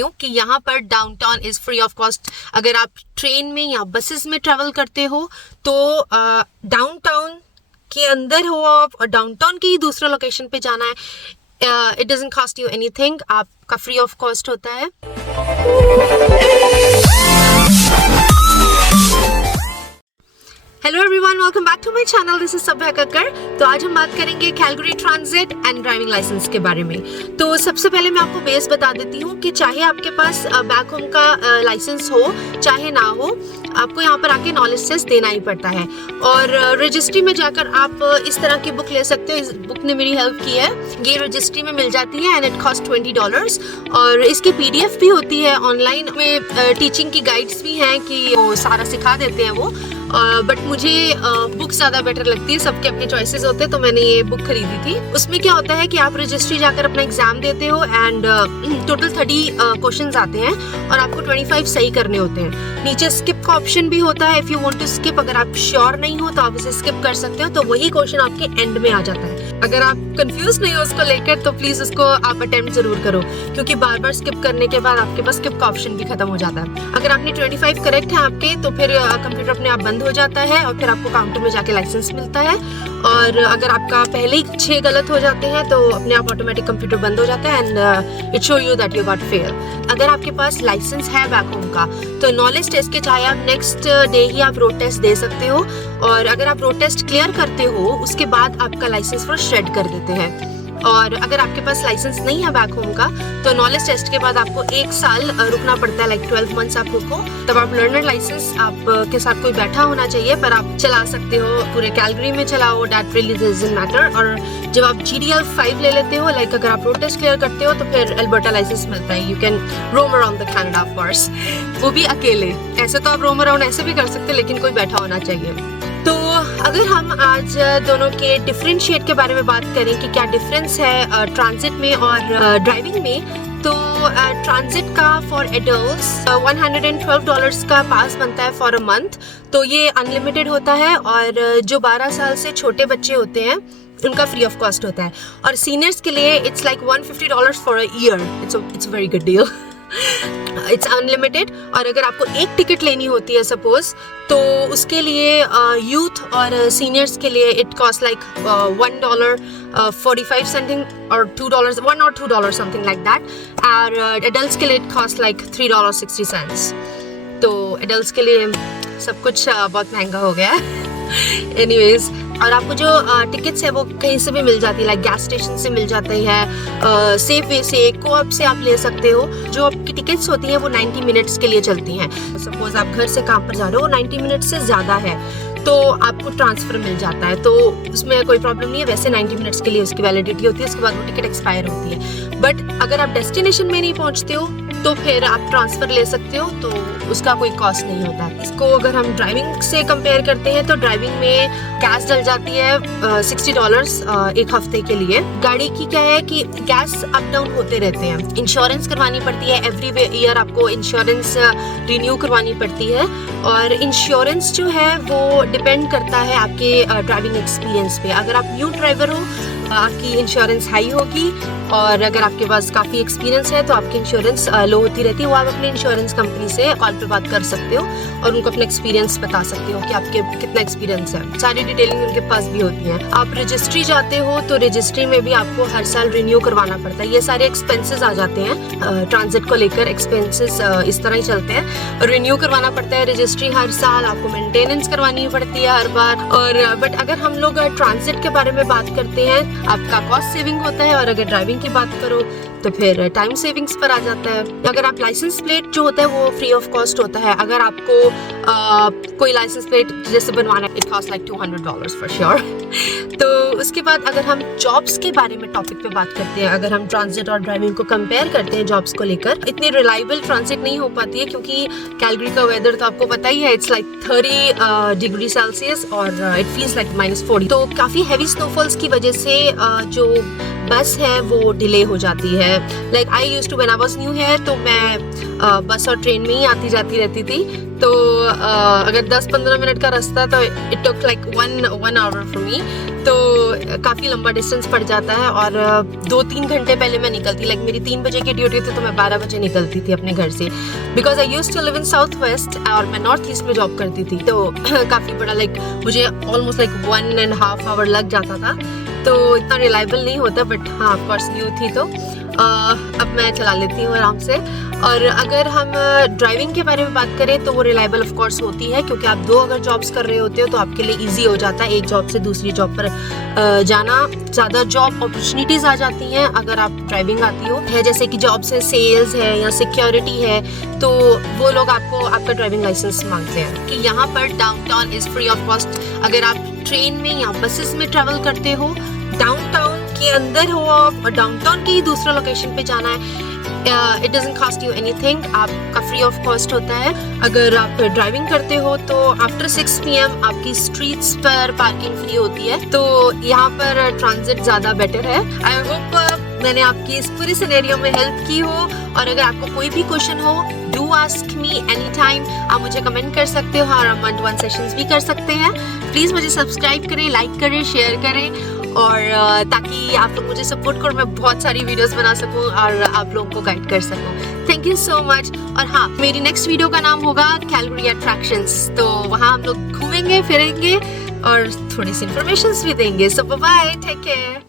हूँ कि यहाँ पर downtown is free of cost. अगर आप ट्रेन में या बसेस में ट्रेवल करते हो तो डाउनटाउन के अंदर हो आप और डाउनटाउन की दूसरे लोकेशन पे जाना है, it doesn't cost you anything, आपका फ्री ऑफ कॉस्ट होता है। Hello everyone, welcome back to my channel, this is Sabhya Kakkar. तो आज हम बात करेंगे Calgary transit and driving licence के बारे में। तो सबसे पहले मैं आपको बेस बता देती हूँ कि चाहे आपके पास बैक होम का लाइसेंस हो चाहे ना हो, आपको यहाँ पर आके नॉलेज टेस्ट देना ही पड़ता है। और रजिस्ट्री में जाकर आप इस तरह की बुक ले सकते हो। इस बुक ने मेरी हेल्प की है। ये रजिस्ट्री में मिल जाती है एंड इट कॉस्ट $20 और इसकी PDF भी होती है। ऑनलाइन में टीचिंग की गाइड्स भी हैं कि वो सारा सिखा देते हैं वो, बट मुझे बुक ज़्यादा बेटर लगती है। सबके अपने चॉइसेस होते हैं, तो मैंने ये बुक खरीदी थी। उसमें क्या होता है कि आप रजिस्ट्री जाकर अपना एग्जाम देते हो एंड टोटल 30 क्वेश्चंस आते हैं और आपको 25 सही करने होते हैं। नीचे स्किप का ऑप्शन भी होता है, if you want to skip. अगर आप श्योर नहीं हो तो आप इसे स्किप कर सकते हो, तो वही क्वेश्चन आपके एंड में आ जाता है। अगर आप कंफ्यूज नहीं हो उसको लेकर तो प्लीज उसको आप अटेम्प्ट जरूर करो, क्योंकि बार बार स्किप करने के बाद आपके पास स्किप का ऑप्शन भी खत्म हो जाता है। अगर आपने 25 करेक्ट है आपके, तो फिर कंप्यूटर अपने आप बंद हो जाता है और फिर आपको काउंटर में जाके लाइसेंस मिलता है। और अगर आपका पहले ही 6 गलत हो जाते हैं तो अपने आप ऑटोमेटिक कंप्यूटर बंद हो जाता है and it show you that you got fail. अगर आपके पास लाइसेंस है बैक होम का तो नॉलेज टेस्ट के चाहे आप नेक्स्ट डे ही आप रोड टेस्ट दे सकते हो, और अगर आप रोड टेस्ट क्लियर करते हो उसके बाद आपका लाइसेंस वो श्रेड कर देते हैं। और अगर आपके पास लाइसेंस नहीं है बैक होम का तो नॉलेज टेस्ट के बाद आपको 1 साल रुकना पड़ता है, लाइक 12 मंथ्स आप रुको। तब आप लर्नर लाइसेंस आप के साथ कोई बैठा होना चाहिए, पर आप चला सकते हो, पूरे कैलगरी में चलाओ, दैट रियली डजंट मैटर। और जब आप GDL 5 ले लेते हो, लाइक अगर आप रोड टेस्ट क्लियर करते हो तो फिर अल्बर्टा लाइसेंस मिलता है। You can roam around the Canada of course, वो भी अकेले। ऐसे तो आप रोम अराउंड ऐसे भी कर सकते हो, लेकिन कोई बैठा होना चाहिए। तो अगर हम आज दोनों के डिफरेंशिएट के बारे में बात करें कि क्या डिफरेंस है ट्रांजिट में और ड्राइविंग में, तो ट्रांजिट का फॉर एडल्ट्स $112 का पास बनता है फॉर अ मंथ। तो ये अनलिमिटेड होता है और जो 12 साल से छोटे बच्चे होते हैं उनका फ्री ऑफ कॉस्ट होता है। और सीनियर्स के लिए it's like $150 for a year. It's very good deal. It's unlimited. और अगर आपको एक टिकट लेनी होती है सपोज, तो उसके लिए यूथ और सीनियर्स के लिए इट कॉस्ट लाइक $1.45 समथिंग और $2, $1 or $2 समथिंग लाइक दैट। और एडल्ट्स के लिए इट कॉस्ट लाइक $3.60। तो एडल्ट्स के लिए सब कुछ बहुत महंगा हो गया है। एनीवेज, और आपको जो टिकट्स है वो कहीं से भी मिल जाती है, लाइक गैस स्टेशन से मिल जाती है, सेफ वे से, कोऑप से आप ले सकते हो। जो आपकी टिकट्स होती हैं वो 90 मिनट्स के लिए चलती हैं। सपोज आप घर से काम पर जा रहे हो, 90 मिनट से ज़्यादा है तो आपको ट्रांसफ़र मिल जाता है, तो उसमें कोई प्रॉब्लम नहीं है। वैसे 90 मिनट्स के लिए उसकी वैलिडिटी होती है, उसके बाद वो टिकट एक्सपायर होती है। बट अगर आप डेस्टिनेशन में नहीं पहुँचते हो तो फिर आप ट्रांसफ़र ले सकते हो, तो उसका कोई कॉस्ट नहीं होता है। इसको अगर हम ड्राइविंग से कंपेयर करते हैं तो ड्राइविंग में गैस डल जाती है $60 एक हफ्ते के लिए। गाड़ी की क्या है कि गैस अप डाउन होते रहते हैं। इंश्योरेंस करवानी पड़ती है, एवरी ईयर आपको इंश्योरेंस रिन्यू करवानी पड़ती है। और इंश्योरेंस जो है वो डिपेंड करता है आपके ड्राइविंग एक्सपीरियंस पे। अगर आप न्यू ड्राइवर हो आपकी इंश्योरेंस हाई होगी, और अगर आपके पास काफ़ी एक्सपीरियंस है तो आपकी इंश्योरेंस लो होती रहती है। वो आप अपनी इंश्योरेंस कंपनी से कॉल पे बात कर सकते हो और उनको अपना एक्सपीरियंस बता सकते हो कि आपके कितना एक्सपीरियंस है। सारी डिटेलिंग उनके पास भी होती है। आप रजिस्ट्री जाते हो तो रजिस्ट्री में भी आपको हर साल रिन्यू करवाना पड़ता है। ये सारे एक्सपेंसेस आ जाते हैं ट्रांजिट को लेकर। एक्सपेंसेस इस तरह ही चलते हैं। रिन्यू करवाना पड़ता है रजिस्ट्री हर साल, आपको मेंटेनेंस करवानी पड़ती है हर बार। और बट अगर हम लोग ट्रांजिट के बारे में बात करते हैं, आपका कॉस्ट सेविंग होता है। और अगर ड्राइविंग की बात करो तो फिर टाइम सेविंग्स पर आ जाता है। अगर आप लाइसेंस प्लेट जो होता है वो फ्री ऑफ कॉस्ट होता है। अगर आपको कोई लाइसेंस प्लेट जैसे बनवाना है, it cost like $200 for sure. तो उसके बाद अगर हम जॉब्स के बारे में टॉपिक पे बात करते हैं, अगर हम ट्रांजिट और ड्राइविंग को कंपेयर करते हैं जॉब्स को लेकर, इतनी रिलायबल ट्रांजिट नहीं हो पाती है क्योंकि कैलगरी का वेदर तो आपको पता ही है, इट्स लाइक 30 डिग्री सेल्सियस और इट फील्स लाइक -40। तो काफ़ी हैवी स्नोफॉल्स की वजह से जो बस है वो वो डिले हो जाती है. Like I used to when I was new here, तो मैं बस और ट्रेन में ही आती जाती रहती थी. तो अगर 10-15 मिनट का रास्ता तो it took like one hour for me. तो काफ़ी लंबा डिस्टेंस पड़ जाता है और 2-3 घंटे पहले मैं निकलती. लाइक मेरी 3 बजे की ड्यूटी थी तो मैं 12 बजे निकलती थी अपने घर से, because I used to live in south west और मैं नॉर्थ ईस्ट में जॉब करती थी. तो काफ़ी बड़ा लाइक मुझे ऑलमोस्ट लाइक 1.5 आवर लग जाता था. तो इतना रिलायबल नहीं होता, बट हाँ ऑफ कोर्स न्यू थी तो अब मैं चला लेती हूँ आराम से. और अगर हम ड्राइविंग के बारे में बात करें तो वो रिलायबल ऑफ कोर्स होती है, क्योंकि आप 2 अगर जॉब्स कर रहे होते हो तो आपके लिए इजी हो जाता है एक जॉब से दूसरी जॉब पर जाना. ज़्यादा जॉब अपॉर्चुनिटीज़ आ जाती हैं अगर आप ड्राइविंग आती हो. है जैसे कि जॉब से सेल्स है या सिक्योरिटी है, तो वो लोग आपको आपका ड्राइविंग लाइसेंस मांगते हैं. कि यहाँ पर downtown is free of cost. अगर आप ट्रेन में या बसेस में ट्रैवल करते हो, डाउनटाउन के अंदर हो आप और डाउनटाउन के ही दूसरा लोकेशन पे जाना है, it doesn't cost you anything. आपका फ्री ऑफ कॉस्ट होता है. अगर आप ड्राइविंग करते हो तो आफ्टर 6 PM आपकी स्ट्रीट्स पर पार्किंग फ्री होती है. तो यहाँ पर ट्रांजिट ज़्यादा बेटर है. आई होप मैंने आपकी इस पूरी सिनेरियो में हेल्प की हो. और अगर आपको कोई भी क्वेश्चन हो, do ask me any time. आप मुझे कमेंट कर सकते हो और हम 1-to-1 सेशंस भी कर सकते हैं. प्लीज़ मुझे सब्सक्राइब करें, लाइक करें, शेयर करें, और ताकि आप लोग मुझे सपोर्ट करो, मैं बहुत सारी वीडियोस बना सकूं और आप लोगों को गाइड कर सकूं. Thank you so much. और हाँ, मेरी नेक्स्ट वीडियो का नाम होगा कैलगरी अट्रैक्शंस. तो वहाँ हम लोग घूमेंगे फिरेंगे और थोड़ी सी इन्फॉर्मेशन भी देंगे. सो बाय, टेक केयर.